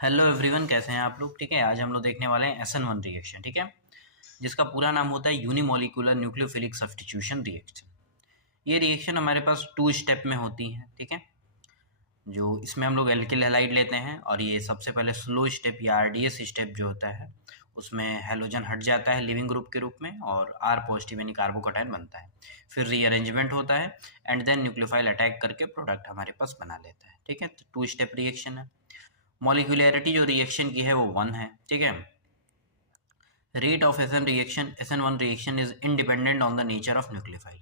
Hello everyone, कैसे हैं आप लोग। ठीक है, आज हम लोग देखने वाले हैं SN1 रिएक्शन। ठीक है, जिसका पूरा नाम होता है यूनिमोलिकुलर न्यूक्लियोफिलिक सब्स्टिट्यूशन रिएक्शन। ये रिएक्शन हमारे पास 2 स्टेप में होती हैं। ठीक है, जो इसमें हम लोग एल्किल हैलाइड लेते हैं और ये सबसे पहले स्लो स्टेप या RDS स्टेप जो होता है उसमें हैलोजन हट जाता है लिविंग ग्रुप के रूप में और R पॉजिटिव यानी कार्बोकटायन बनता है। फिर रीअरेंजमेंट होता है एंड देन न्यूक्लियोफाइल अटैक करके प्रोडक्ट हमारे पास बना लेता है। ठीक है, तो 2 स्टेप रिएक्शन है। मॉलिक्यूलैरिटी जो रिएक्शन की है वो 1 है। ठीक है, rate of SN1 reaction is independent on the nature of nucleophile.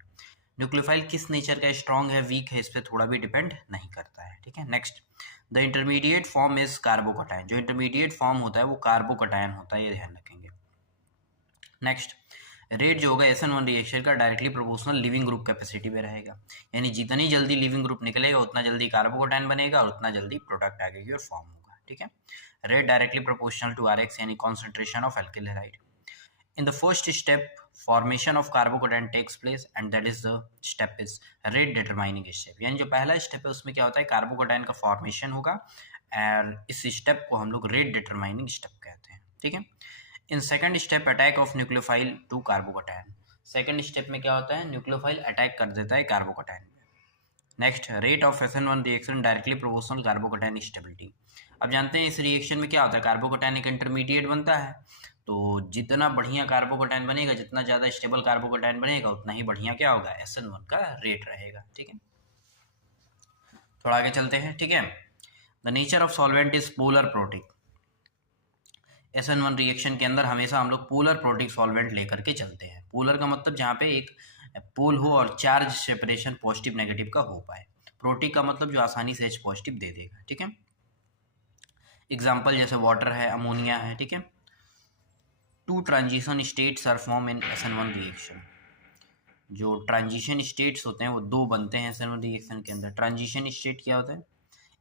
Nucleophile किस नेचर का, स्ट्रॉन्ग है, वीक है, इस पर थोड़ा भी डिपेंड नहीं करता है। ठीक है, next, the intermediate form is carbocation. जो इंटरमीडिएट फॉर्म होता है वो कार्बोकटायन होता है, ये ध्यान रखेंगे। नेक्स्ट, रेट जो होगा SN1 रिएक्शन का directly proportional leaving group capacity में रहेगा, यानी जितनी जल्दी लिविंग ग्रुप निकलेगा उतना जल्दी कार्बोकटायन बनेगा और उतना जल्दी प्रोडक्ट आगे की ओर फॉर्म होगा। ठीक है, rate directly proportional to RX यानी concentration of alkyl halide. In the first step, formation of carbocation takes place and that is the step is rate determining step। यानी जो पहला स्टेप है उसमें क्या होता है, कार्बोकटायन का फॉर्मेशन होगा और इस स्टेप को हम लोग रेट डिटरमाइनिंग स्टेप कहते हैं। ठीक है, in second step attack of nucleophile to carbocation. Second step में क्या होता है, न्यूक्लियोफाइल अटैक कर देता है कार्बोकटायन पे। Next, rate of SN1 reaction directly proportional carbocation stability. अब जानते हैं इस रिएक्शन में क्या होता है, कार्बोकटायन एक इंटरमीडिएट बनता है, तो जितना बढ़िया कार्बोकटायन बनेगा, जितना ज़्यादा स्टेबल कार्बोकटायन बनेगा उतना ही बढ़िया क्या होगा, SN1 का रेट रहेगा। ठीक है, थोड़ा आगे चलते हैं। ठीक है, the nature of solvent is polar protic. SN1 reaction के अंदर हमेशा हम लोग पोलर प्रोटिक सॉल्वेंट लेकर के चलते हैं। पोलर का मतलब जहाँ पे एक पोल हो और चार्ज सेपरेशन पॉजिटिव नेगेटिव का हो पाए। प्रोटिक का मतलब जो आसानी से H पॉजिटिव दे देगा। ठीक है, एग्जाम्पल जैसे वाटर है, अमोनिया है। ठीक है, 2 transition states are form in SN1 reaction. जो ट्रांजिशन स्टेट्स होते हैं वो 2 बनते हैं SN1 रिएक्शन के अंदर। ट्रांजिशन स्टेट क्या होता है,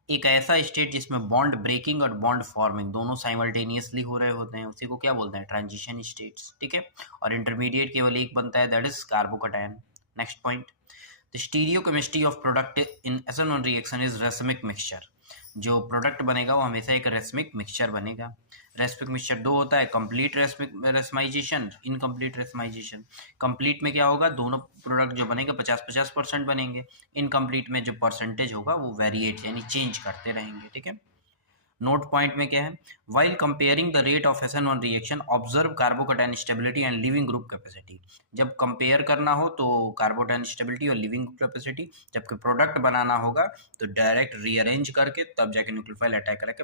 एक ऐसा स्टेट जिसमें बॉन्ड ब्रेकिंग और बॉन्ड फॉर्मिंग दोनों साइमल्टेनियसली हो रहे होते हैं, उसी को क्या बोलते हैं, ट्रांजिशन स्टेट्स। ठीक है, और इंटरमीडिएट केवल एक बनता है, that is carbocation. Next point, the stereochemistry of product in SN1 reaction is racemic mixture. जो प्रोडक्ट बनेगा वो हमेशा एक रेसमिक मिक्सचर बनेगा। रेसमिक मिक्सचर 2 होता है, complete racemisation, incomplete racemisation. Complete में क्या होगा, दोनों प्रोडक्ट जो बनेगा 50-50% बनेंगे। इनकम्प्लीट में जो परसेंटेज होगा वो वेरिएट यानी चेंज करते रहेंगे। ठीक है, नोट पॉइंट में क्या है, while comparing the rate of SN1 reaction observe carbocation stability and leaving group capacity. जब कंपेयर करना हो तो कार्बोकटायन स्टेबिलिटी और लिविंग ग्रुप कैपेसिटी, जबकि प्रोडक्ट बनाना होगा तो डायरेक्ट रीअरेंज करके तब जाके न्यूक्लियोफाइल अटैक करके